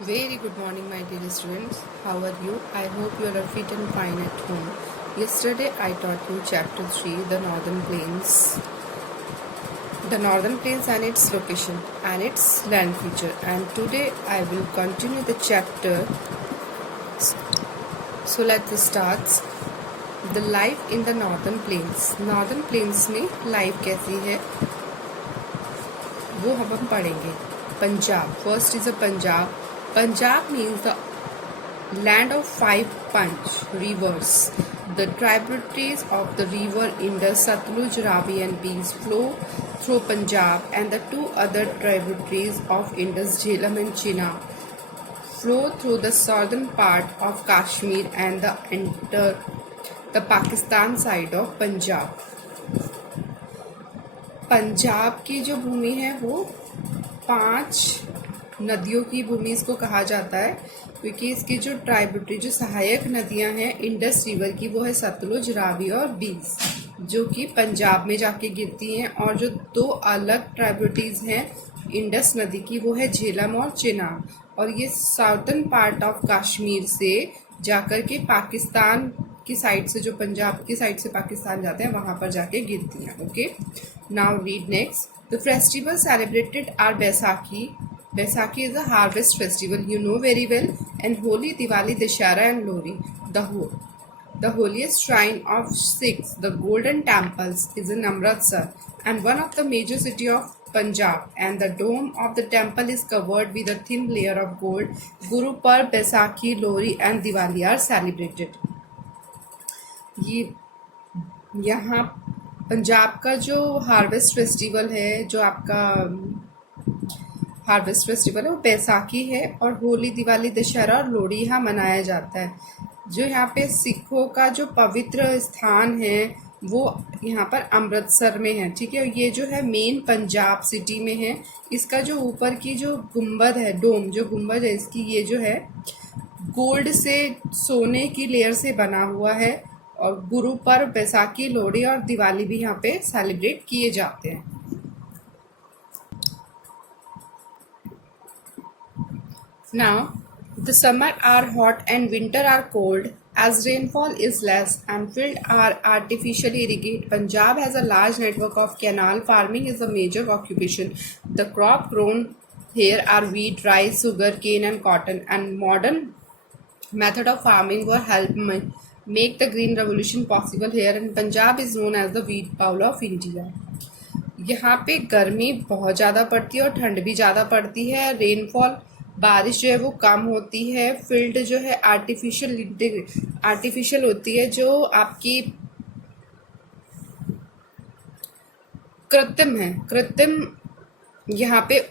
Very good morning, my dear students. How are you? I hope you are fit and fine at home. Yesterday, I taught you Chapter 3, the Northern Plains. The Northern Plains and its location and its land feature. And today, I will continue the chapter. So, let's start. The life in the Northern Plains. Northern Plains में life कैसी है वो हम पढ़ेंगे. Punjab. First is a Punjab. Punjab means the land of five Panch rivers. The tributaries of the river Indus, Satluj, Ravi and Beas flow through Punjab, and the two other tributaries of Indus, Jhelum and Chenab, flow through the southern part of Kashmir and enter the Pakistan side of Punjab. Punjab की जो भूमि है वो 5 नदियों की भूमि इसको कहा जाता है, क्योंकि इसकी जो ट्राइब्यूटरी जो सहायक नदियां हैं इंडस रिवर की वो है सतलुज, रावी और बीस, जो कि पंजाब में जाके गिरती हैं. और जो 2 अलग ट्राइब्यूटरीज हैं इंडस नदी की वो है झेलम और चेनाब, और ये साउथर्न पार्ट ऑफ कश्मीर से जाकर के पाकिस्तान की साइड से, जो पंजाब की साइड से पाकिस्तान जाते हैं वहां पर जाके गिरती हैं. Okay, now read next. The festival celebrated are Baisakhi. Baisakhi is a harvest festival, you know very well, and Holi, Diwali, Dashera and Lohri. The holiest shrine of Sikhs, the Golden Temples, is in Amritsar and one of the major city of Punjab, and the dome of the temple is covered with a thin layer of gold. Guru Parv, Baisakhi, Lohri and Diwali are celebrated. ये यहाँ पंजाब का जो harvest festival है, जो आपका harvest festival है वो बैसाखी है, और होली, दिवाली, दशहरा और लोहड़ी यहाँ मनाया जाता है. जो यहाँ पे सिखों का जो पवित्र स्थान है वो यहाँ पर अमृतसर में है. ठीक है, ये जो है मेन पंजाब सिटी में है. इसका जो ऊपर की जो गुंबद है, डोम जो गुंबद है इसकी, ये जो है गोल्ड से, सोने की लेयर से बना हुआ है. और गुरु पर्व, बैसाखी, लोहड़ी और दिवाली भी यहाँ पे सेलिब्रेट किए जाते हैं. Now, the summer are hot and winter are cold, as rainfall is less and fields are artificially irrigated. Punjab has a large network of canal. Farming is a major occupation. The crop grown here are wheat, rice, sugar cane and cotton, and modern method of farming will help make the green revolution possible here, and Punjab is known as the wheat bowl of India. यहाँ पे गर्मी बहुत ज़्यादा पड़ती है और ठंड भी ज़्यादा पड़ती है. रेनफॉल, बारिश जो है वो कम होती है. फील्ड जो है आर्टिफिशियल होती है, जो आपकी कृत्रिम है, कृत्रिम यहाँ पे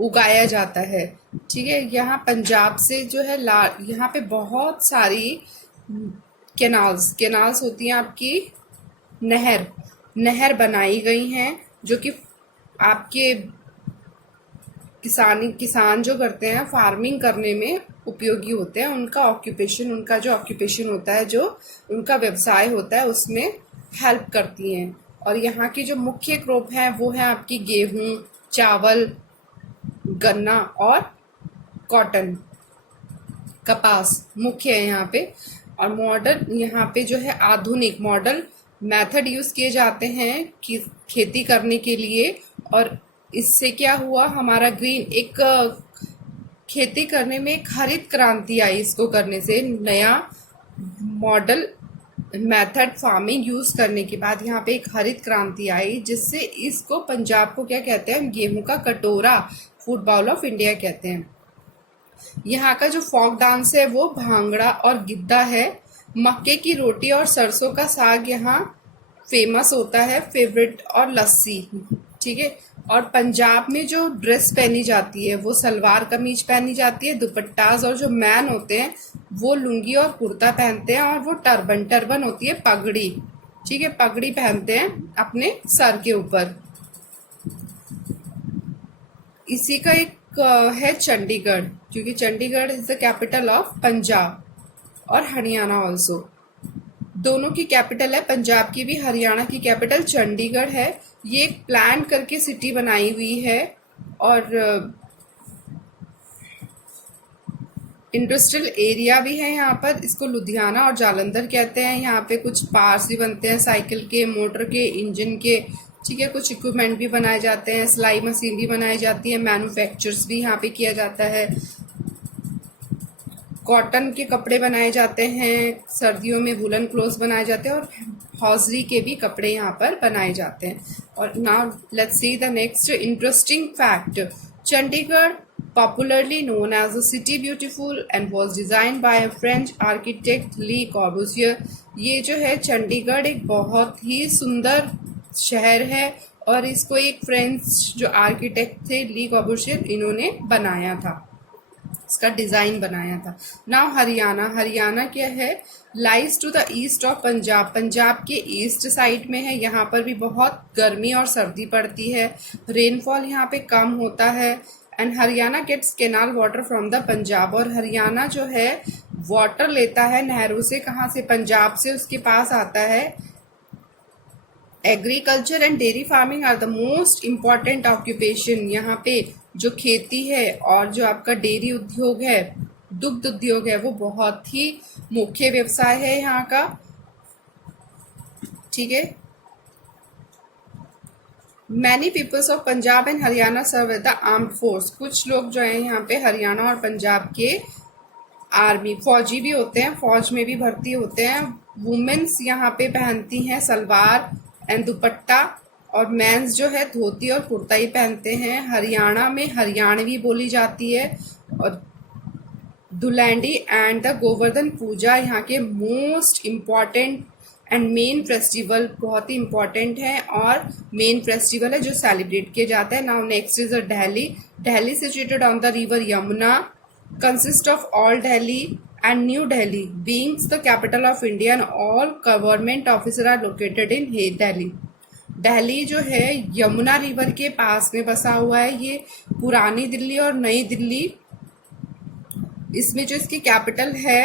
उगाया जाता है. ठीक है, यहाँ पंजाब से जो है यहाँ पे बहुत सारी कैनाल्स होती हैं, आपकी नहर बनाई गई हैं, जो कि आपके किसान जो करते हैं फार्मिंग करने में उपयोगी होते हैं. उनका जो ऑक्यूपेशन होता है, जो उनका व्यवसाय होता है, उसमें हेल्प करती हैं. और यहाँ की जो मुख्य क्रॉप है वो है आपकी गेहूं, चावल, गन्ना और कॉटन, कपास मुख्य है यहाँ पे. और मॉडर्न यहाँ पे जो है आधुनिक मॉडल मेथड यूज किए जाते हैं कि खेती करने के लिए. और इससे क्या हुआ, हमारा ग्रीन एक खेती करने में एक हरित क्रांति आई. इसको करने से नया मॉडल मेथड फार्मिंग यूज करने के बाद यहाँ पे एक हरित क्रांति आई, जिससे इसको पंजाब को क्या कहते हैं, गेहूं का कटोरा, फूड बाउल ऑफ इंडिया कहते हैं. यहाँ का जो फोक डांस है वो भांगड़ा और गिद्दा है. मक्के की रोटी और सरसों का साग यहाँ फेमस होता है, फेवरेट, और लस्सी. ठीक है, और पंजाब में जो ड्रेस पहनी जाती है वो सलवार कमीज पहनी जाती है, दुपट्टाज, और जो मैन होते हैं वो लुंगी और कुर्ता पहनते हैं, और वो टर्बन होती है, पगड़ी. ठीक है, पगड़ी पहनते हैं अपने सर के ऊपर. इसी का एक है चंडीगढ़, क्योंकि Chandigarh is the capital of Punjab और हरियाणा ऑल्सो. दोनों की कैपिटल है, पंजाब की भी हरियाणा की कैपिटल चंडीगढ़ है. ये एक प्लान करके सिटी बनाई हुई है, और इंडस्ट्रियल एरिया भी है यहाँ पर, इसको लुधियाना और जालंधर कहते हैं। यहाँ पे कुछ पार्ट्स भी बनते हैं, साइकिल के, मोटर के, इंजन के, ठीक है। कुछ इक्विपमेंट भी बनाए जाते हैं, सिलाई मशीन भी बनाई जाती है, मैन्युफैक्चर्स भी यहाँ पे किया जाता है। कॉटन के कपड़े बनाए जाते हैं, सर्दियों में वुलन क्लोथ्स बनाए जाते हैं, और हौजरी के भी कपड़े यहाँ पर बनाए जाते हैं। और now let's see the next interesting fact. Chandigarh popularly known as the city beautiful and was designed by a French architect ली कॉर्बुसियर। ये जो है चंडीगढ़ एक बहुत ही सुंदर शहर है और इसको एक फ्रेंच जो आर्किटेक्ट थे ली कॉर्बुसियर, इन्होंने बनाया था, इसका डिजाइन बनाया था। नाउ हरियाणा, हरियाणा क्या है? Lies to the east of Punjab, Punjab के ईस्ट साइड में है। यहाँ पर भी बहुत गर्मी और सर्दी पड़ती है, रेनफॉल यहाँ पे कम होता है। And Haryana gets canal water from the Punjab, और हरियाणा जो है वाटर लेता है नहरों से, कहाँ से? पंजाब से उसके पास आता है। Agriculture and dairy farming are the most important occupation. यहाँ पे जो खेती है और जो आपका डेयरी उद्योग है, दुग्ध उद्योग है, वो बहुत ही मुख्य व्यवसाय है यहाँ का, ठीक है। Many peoples of Punjab and Haryana serve the armed force, कुछ लोग जो है यहाँ पे हरियाणा और पंजाब के आर्मी, फौजी भी होते हैं, फौज में भी भर्ती होते हैं। वुमेन्स यहाँ पे पहनती हैं सलवार एंड दुपट्टा, और मेंस जो है धोती और कुर्ता ही पहनते हैं। हरियाणा में हरियाणवी बोली जाती है। और धुलैंडी एंड द गोवर्धन पूजा यहाँ के most important and main festival, बहुत ही इम्पॉर्टेंट है और मेन फेस्टिवल है जो सेलिब्रेट किया जाता है। Now next is Delhi. Delhi situated on the river Yamuna, consist of all Delhi and New Delhi, being the capital of India and all government officer are located in Delhi. Delhi जो है यमुना रिवर के पास में बसा हुआ है। ये पुरानी दिल्ली और नई दिल्ली, इसमें जो इसकी कैपिटल है,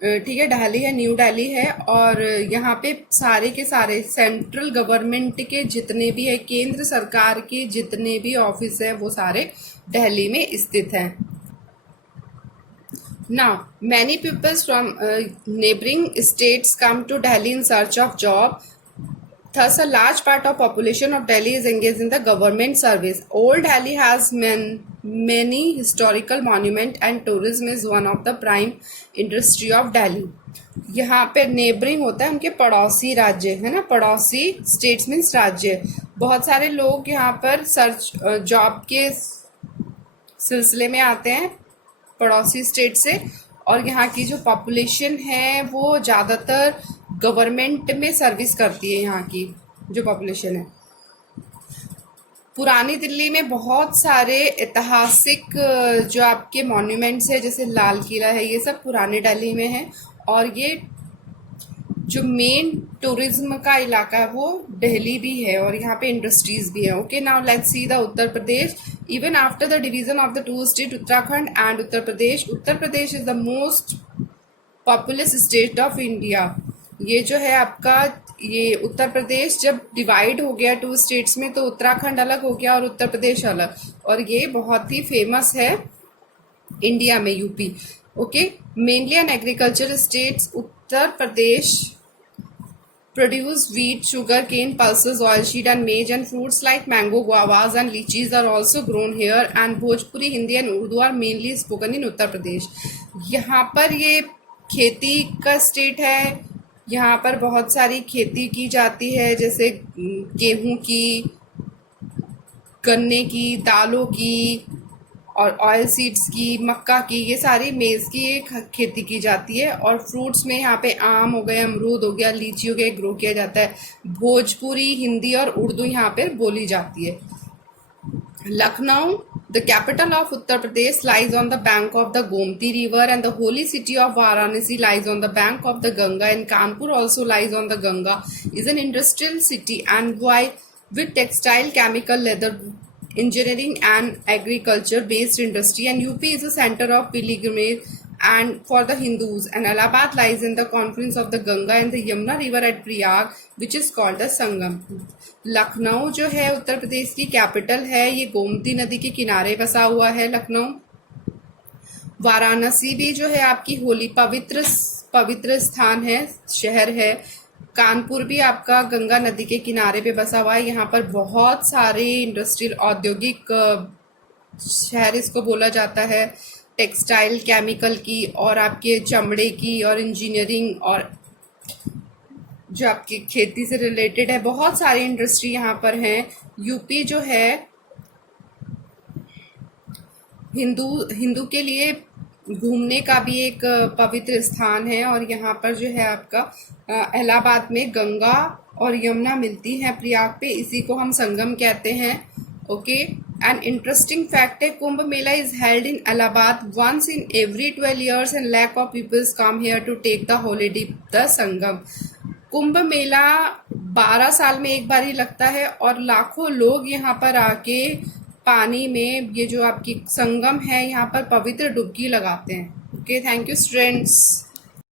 ठीक है, दिल्ली है, न्यू दिल्ली है। और यहाँ पे सारे के सारे सेंट्रल गवर्नमेंट के जितने भी है, केंद्र सरकार के जितने भी ऑफिस है, वो सारे दिल्ली में स्थित हैं। Now, many pupils from neighboring states come to Delhi in search of job. Thus, a large part of population of Delhi is engaged in the government service. Old Delhi has many historical monument and tourism is one of the prime industry of Delhi. यहाँ पे neighbouring होता है, उनके पड़ोसी राज्य है ना, पड़ोसी स्टेट्स मीन्स राज्य। बहुत सारे लोग यहाँ पर सर्च जॉब के सिलसिले में आते हैं पड़ोसी स्टेट से, और यहाँ की जो पॉपुलेशन है वो ज़्यादातर गवर्नमेंट में सर्विस करती है। यहाँ की जो पॉपुलेशन है, पुरानी दिल्ली में बहुत सारे ऐतिहासिक जो आपके मॉन्यूमेंट्स है, जैसे लाल किला है, ये सब पुराने दिल्ली में है। और ये जो मेन टूरिज्म का इलाका है वो दिल्ली भी है, और यहाँ पे इंडस्ट्रीज भी है। Okay, now let's see the Uttar Pradesh. Even after the division of the two state Uttarakhand and Uttar Pradesh is the most populous state of India. ये जो है आपका, ये उत्तर प्रदेश जब डिवाइड हो गया टू स्टेट्स में, तो उत्तराखंड अलग हो गया और उत्तर प्रदेश अलग, और ये बहुत ही फेमस है इंडिया में, UP. Okay, mainly an agriculture states, Uttar Pradesh produce wheat, sugar cane, pulses, oilseed and maize, and fruits like mango, guavas and lychees are also grown here, and Bhojpuri, Hindi and Urdu are mainly spoken in Uttar Pradesh. यहाँ पर ये खेती का state है, यहाँ पर बहुत सारी खेती की जाती है, जैसे गेहूं की, गन्ने की, दालों की, और ऑयल सीड्स की, मक्का की, ये सारी मेज़ की एक खेती की जाती है। और फ्रूट्स में यहाँ पे आम हो गए, अमरूद हो गया, लीची हो गया, ग्रो किया जाता है। भोजपुरी, हिंदी और उर्दू यहाँ पे बोली जाती है। Lucknow, the capital of Uttar Pradesh, lies on the bank of the Gomti river, and the holy city of Varanasi lies on the bank of the Ganga, and Kanpur also lies on the Ganga, is an industrial city and why with textile, chemical, leather, engineering and agriculture based industry, and UP is a center of pilgrimage and for the Hindus, and Allahabad lies in the confluence of the Ganga and the Yamuna river at Prayag, which is called the Sangam. Lucknow जो है उत्तर प्रदेश की capital है, ये गोमती नदी के किनारे बसा हुआ है लखनऊ। वाराणसी भी जो है आपकी होली पवित्र पवित्र स्थान है, शहर है। कानपुर भी आपका गंगा नदी के किनारे पे बसा हुआ है। यहाँ पर बहुत सारे इंडस्ट्रियल औद्योगिक शहर इसको बोला जाता है। टेक्सटाइल, केमिकल की और आपके चमड़े की और इंजीनियरिंग और जो आपकी खेती से रिलेटेड है, बहुत सारी इंडस्ट्री यहाँ पर हैं। यूपी जो है हिंदू हिंदू के लिए घूमने का भी एक पवित्र स्थान है। और यहाँ पर जो है आपका इलाहाबाद में गंगा और यमुना मिलती है प्रयाग पे, इसी को हम संगम कहते हैं। ओके, एन इंटरेस्टिंग फैक्ट है, Kumbh Mela is held in Allahabad once in every 12 years and lakhs of peoples come here to take the holiday the Sangam. Kumbh Mela 12 साल में एक बार ही लगता है और लाखों लोग यहाँ पर आके पानी में, ये जो आपकी संगम है, यहाँ पर पवित्र डुबकी लगाते हैं। Okay, thank you students.